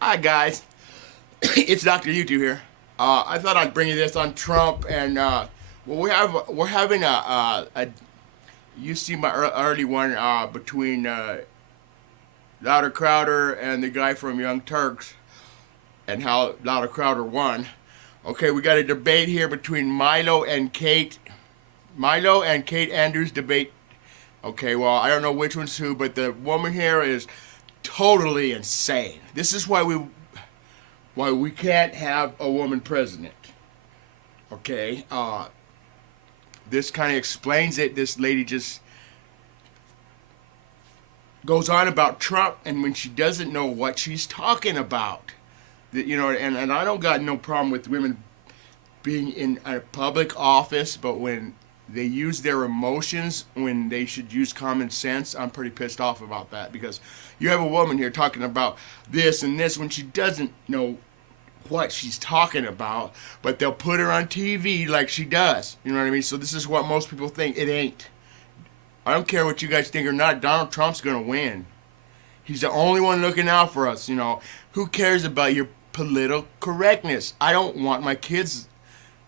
Hi guys, it's Dr. YouTube here. I thought I'd bring you this on Trump, and well, we're having a you see my early one between Louder Crowder and the guy from Young Turks, and how Louder Crowder won. Okay, we got a debate here between Milo and Kate Andrews debate. Okay, well I don't know which one's who, but the woman here is totally insane. This is why we can't have a woman president. Okay, this kind of explains it. This lady just goes on about Trump, and when she doesn't know what she's talking about, and I don't got no problem with women being in a public office, but when they use their emotions when they should use common sense, I'm pretty pissed off about that, because you have a woman here talking about this and this when she doesn't know what she's talking about, but they'll put her on TV like she does. You know what I mean? So this is what most people think. It ain't. I don't care what you guys think or not. Donald Trump's gonna win. He's the only one looking out for us. Who cares about your political correctness? I don't want my kids'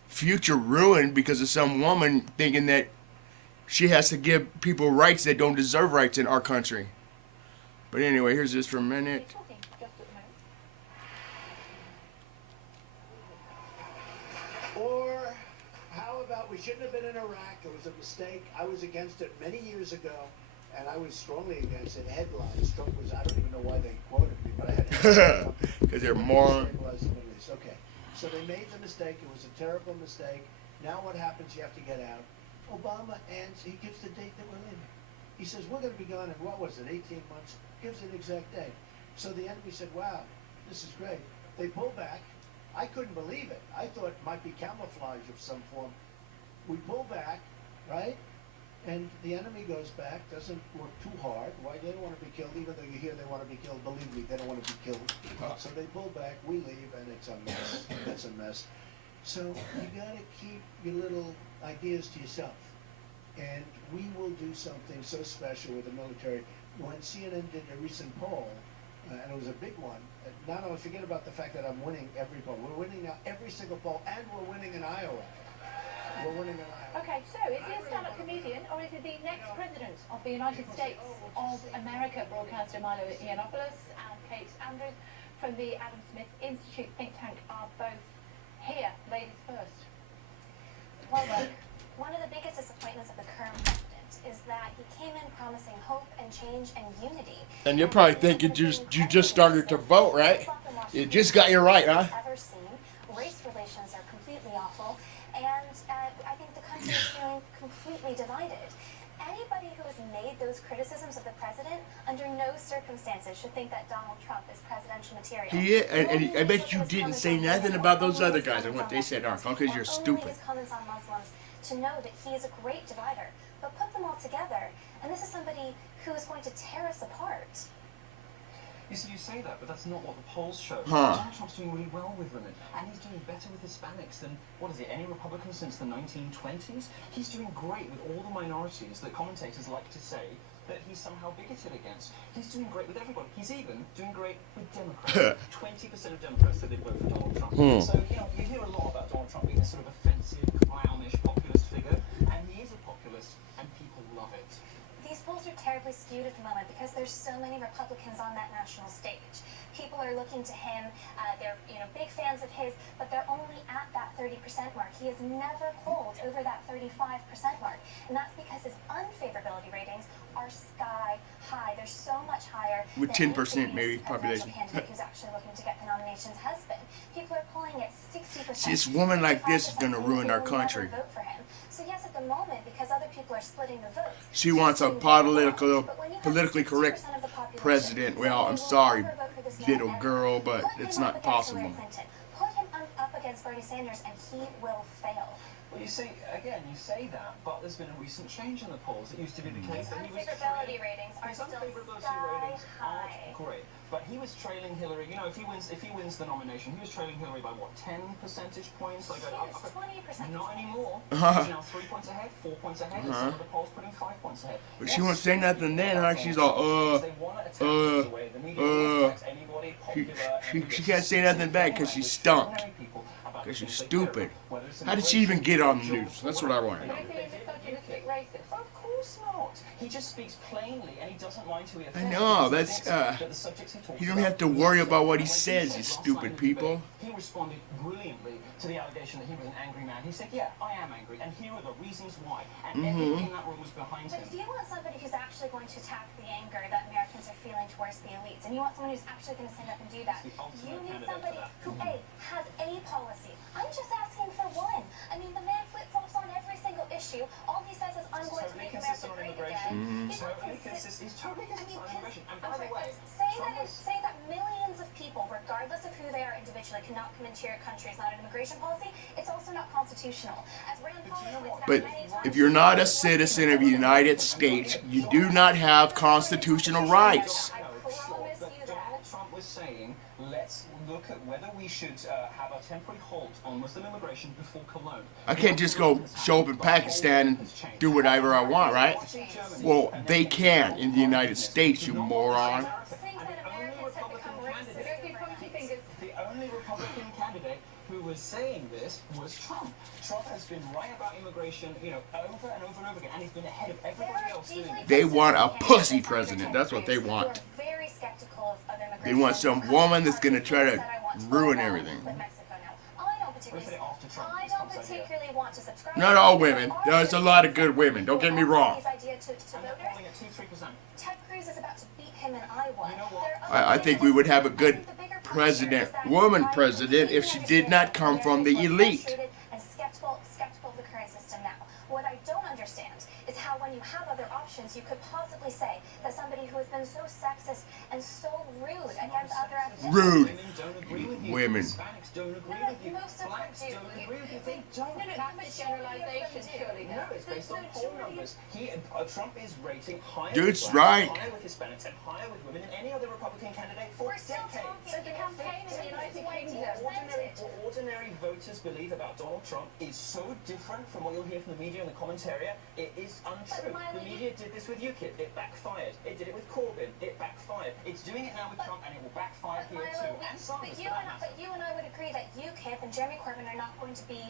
future ruined because of some woman thinking that she has to give people rights that don't deserve rights in our country. But anyway, here's this for a minute. Or how about we shouldn't have been in Iraq? It was a mistake. I was against it many years ago, and I was strongly against it. Headlines. Trump was, I don't even know why they quoted me, but I had because they're moron. Okay. So they made the mistake. It was a terrible mistake. Now what happens? You have to get out. Obama ends. He gives the date that we're leaving. He says, we're going to be gone in, what was it, 18 months? Gives an exact date. So the enemy said, wow, this is great. They pull back. I couldn't believe it. I thought it might be camouflage of some form. We pull back, right? And the enemy goes back, doesn't work too hard. Why? They don't want to be killed. Even though you hear they want to be killed, believe me, they don't want to be killed. So they pull back, we leave, and it's a mess. It's a mess. So you got to keep your little ideas to yourself. And we will do something so special with the military. When CNN did a recent poll, and it was a big one, not only forget about the fact that I'm winning every poll. We're winning now every single poll, and we're winning in Iowa. We're winning in Iowa. Okay, so is he a stand-up comedian, or is he the next president of the United States of America? Broadcaster Milo and Kate Andrews from the Adam Smith Institute think tank are both here. Ladies first. Well, look, one of the biggest disappointments of the current president is that he came in promising hope and change and unity. And you're probably thinking you just started to vote, right? You just got your right, huh? Ever seen. Race relations are completely awful, and I think the country is feeling completely divided. Anybody who has made those criticisms of the president under no circumstances should think that Donald Trump is presidential material. And I bet you didn't say nothing about those other guys and what they said, Uncle, because you're stupid. His comments on Muslims to know that he is a great divider, but put them all together, and this is somebody who is going to tear us apart. You see, you say that, but that's not what the polls show. Huh. Donald Trump's doing really well with women, and he's doing better with Hispanics than, what is it, any Republican since the 1920s? He's doing great with all the minorities that commentators like to say that he's somehow bigoted against. He's doing great with everybody. He's even doing great with Democrats. 20% of Democrats said they'd vote for Donald Trump. So, you hear a lot about Donald Trump being a sort of offensive, clownish, populist figure, and he is a populist, and people love it. These polls are terribly skewed at the moment because there's so many Republicans on that national stage. People are looking to him. They're big fans of his, but they're only at that 30% mark. He has never polled over that 35% mark, and that's because his unfavorability ratings are sky high. They're so much higher with 10% maybe population. Candidate who's actually looking to get the nominations has been. People are polling at 60%. See, this woman like this is going to ruin our country. Vote for him. So yes, at the moment, because other people are splitting the votes. She wants a politically correct president. Well, I'm sorry, little girl, but it's not possible. Put him up against Bernie Sanders, and he will fail. Well, you see, again, you say that, but there's been a recent change in the polls. It used to be the case that he was unfavorability ratings are still sky high. Great, but he was trailing Hillary. If he wins the nomination, he was trailing Hillary by what, 10 percentage points? Like 20%. Not anymore. He's now 3 points ahead, 4 points ahead, and some of the polls putting 5 points ahead. But she won't say nothing then, huh? She's all, They want to attack him away. The media attacks anybody She can't say nothing back because she's stumped. Because she's stupid. How did she even get on the news? That's what I want to know. But is he a misogynistic racist? Of course not. He just speaks plainly and he doesn't mind who he I offends. know, that's, you don't have to worry about what he says, you stupid people. He responded brilliantly to the allegation that he was an angry man. He said, yeah, I am angry, and here are the reasons why. And everything in that room was behind But him. if you want somebody who's actually going to attack the anger that Americans are feeling towards the elites, and you want someone who's actually going to stand up and do that, He's the ultimate you need candidate somebody for who, that. has a policy. I'm just asking for one. I mean, the man flip-flops on every single issue. All he says is, I'm going to Totally make consistent America on great immigration. again. He's not Totally consistent. He's totally consistent on immigration. And by I'm the sorry, way, saying that millions of people, regardless of who they are individually, cannot come into your country is not an immigration policy. It's also not constitutional. As Rand Paul has pointed out But many times, if you're not a citizen of the United States, you do not have constitutional rights. I no, sure, promise but you that. Donald Trump was saying, let's look at whether we should have a temporary halt on Muslim immigration before Cologne. I can't just go show up in Pakistan and do whatever I want, right? Well, they can in the United States, you moron. Saying that Americans have become racist. Don't give pointy fingers. The only Republican candidate who was saying this was Trump. Trump has been right about immigration, over and over and over again, and he's been ahead of everybody else doing it. They want a pussy president. That's what they want. Very skeptical of They want some woman that's gonna try to ruin everything. With Mexico now. I don't particularly, I don't particularly want to subscribe. Not all women. There's a lot of good women. Don't get me wrong. His idea to And they're voters. polling at 2-3%. Ted Cruz is about to beat him in Iowa. You know what? There are I think we would have a good I think the bigger picture president, is that woman I president, if she did not come from the Americans are elite. frustrated and skeptical of the current system now. What I don't understand is how when you have other options, you could possibly say that somebody who has been so sexist and so rude against other ethnicities. Rude. Women don't agree with you. Women. Hispanics don't agree No, with you. most of them Blacks do. don't agree with you. They don't. No, that's a generalisation, surely. No, it's based on poll numbers. Trump is rating higher Dude's with blacks, right. higher with Hispanics, and higher with women than any other Republican candidate for We're still decades. talking. There's a campaign in the United Kingdom. What ordinary voters believe about Donald Trump is so different from what you'll hear from the media and the commentariat. It is untrue. Milo, The media did this with UKIP. It backfired. It did it with Corbyn. It backfired. It's doing it now with Trump, and it will backfire here too. And Sanders, for that matter. But you and I would agree that UKIP and Jeremy Corbyn are not going to be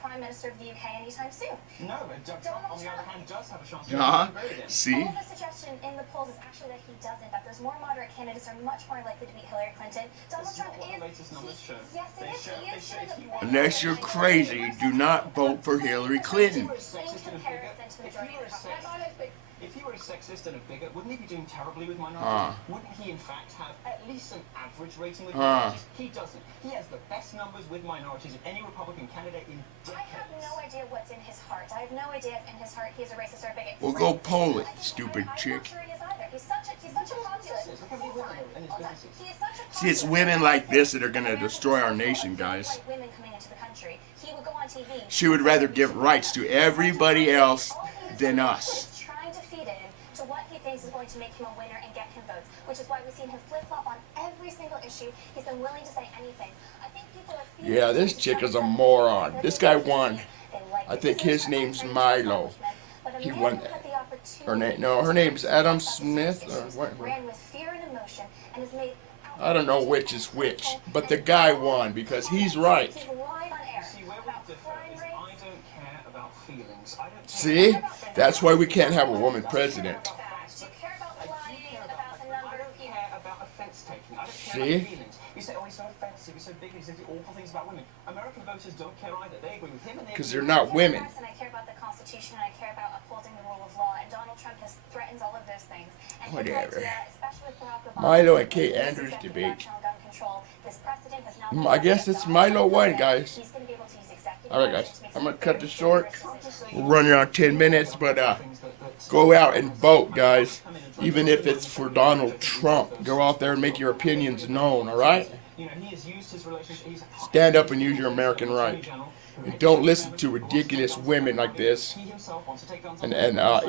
Prime Minister of the UK anytime soon. No, but Trump, on the other hand, does have a chance to vote again. See? All the suggestion in the polls is actually that he doesn't, that those more moderate candidates are much more likely to beat Hillary Clinton. Donald This is Trump not what is. the latest numbers show. Yes, it They is. show- He they is show doing if a you better want- Unless you're crazy, do not vote for Hillary Clinton. If you were a sexist and a bigot, if you were a sexist and a bigot, wouldn't he be doing terribly with minorities? Wouldn't he, in fact, have at least an average rating with minorities? He doesn't. He has the best numbers with minorities of any Republican candidate in I have decades. no idea what's in his heart. I have no idea if in his heart he is a racist or a bigot. Well, go poll it, I think- stupid I'm chick. not sure he is either. He's such a populist. Look how many women are in his Hold on. businesses. He is such a See, it's populist. women like this that are gonna destroy our nation, guys. Like women coming into the country. He would go on TV. She would rather give rights to everybody else than us. He's trying to feed it to what he thinks is going to make him a winner and get him votes, which is why we've seen him flip-flop on every single issue. He's been willing to say anything. I think people are feeding Yeah, him this to chick is a something moron. that This they guy like to won. see. They like I it. think This is his a name's great Milo. accomplishment. But a He man won. who had the opportunity Her name, no, to her name's make Adam those Smith. decisions, What? ran with fear and emotion and has made I don't know which is which, but the guy won because he's right. He's lied on air See, where we about differ crime is rates. I don't care about feelings. I don't care See? about That's why we can't have a woman president. Facts. Do you care about I do lying care about the I number of don't people? care about offense taking. I don't care See? about feelings. You say, oh, he's so offensive, he's so big, he says awful things about women. American voters don't care either. They agree with him and they Because agree they're with not women. And I care about the Constitution, and I care about upholding the rule of law. And Donald Trump threatens all of those things. And his Whatever. idea, especially with Barack Obama, Milo and Kate this Andrews executive debate. action on gun control, this precedent has now I guess it's Milo won, guys. He's going to be able to use executive Alright, action guys. to make I'm gonna some cut very this short. dangerous decisions. We're running on 10 minutes, but go out and vote, guys. Even if it's for Donald Trump, go out there and make your opinions known, all right? You know, he has used his relationship. He's Stand up and use your American right. And don't listen to ridiculous women like this. He himself wants to take guns And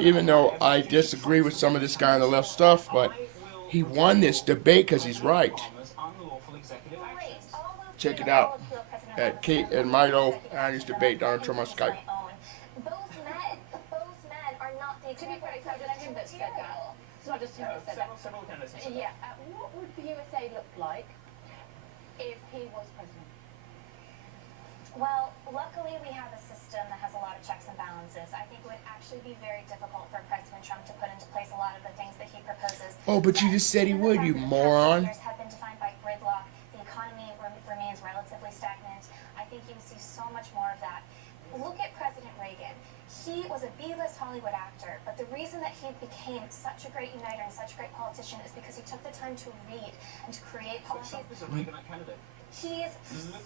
even though I disagree with some of this guy on the left stuff, but he won this debate because he's right. Obama's unlawful executive Great. actions. All of Check the- it out all of the President at Obama's Kate and Milo Andrews debate Donald Trump on Skype. Both men are not the To be fair, example it was presidential him that said that. material. It's not just him that said that. Several candidates have said Yeah. What would the USA look like if he was president? Well, luckily we have a system that has a lot of checks and balances. I think it would actually be very difficult for President Trump to put into place a lot of the things that he proposes. Oh, but you just said he would, you moron. Years have been defined by gridlock. The economy remains relatively stagnant. I think you see so much more of that. Look at President Reagan. He was a B-list Hollywood actor, but the reason that he became such a great uniter and such a great politician is because he took the time to read and to create But policies. Trump is a Reaganite candidate. He is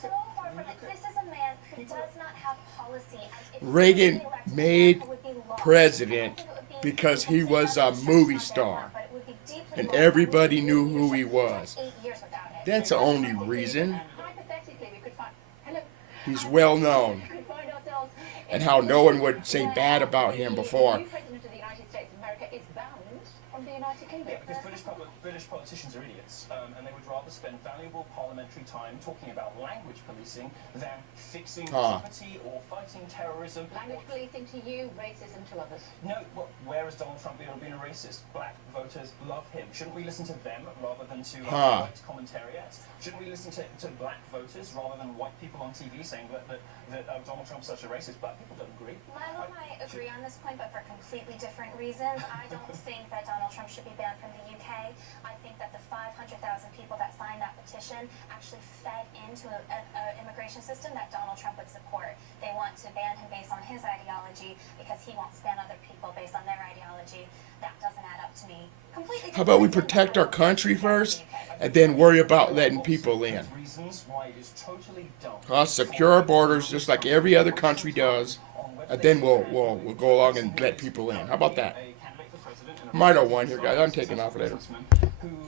so far from it. This is a man who does not have policy. If Reagan he was elected, made America would be lost. president I don't think it would be because he complete was a obstruction movie on their star. part, but it would be deeply And lost. everybody knew We who he should was. have 8 years without it. That's the only reason. Hypothetically, we could find. Hello. He's well known. We could find ourselves. And how no one would say bad about him before. The new president of the United States of America is banned from the United Kingdom. Yeah, because British politicians are idiots, and they would rather spend valuable parliamentary time talking about language policing than fixing poverty or fighting terrorism. Language policing to you, racism to others. No, well, where has Donald Trump been a racist? Black voters love him. Shouldn't we listen to them rather than to white commentariats? Shouldn't we listen to black voters rather than white people on TV saying that Donald Trump's such a racist? Black people don't agree. Milo and I agree on this point, but for completely different reasons. I don't think that Donald Trump should be banned from the UK. I think that the 500,000 people that signed that petition actually fed into an immigration system that Donald Trump would support. They want to ban him based on his ideology because he wants to ban other people based on their ideology. That doesn't add up to me. Completely. How about we protect our country first and then worry about letting people in? Reasons why it is totally dumb. Secure our borders just like every other country does, and then we'll go along and let people in. How about that? Milo won here, guys. I'm taking off later.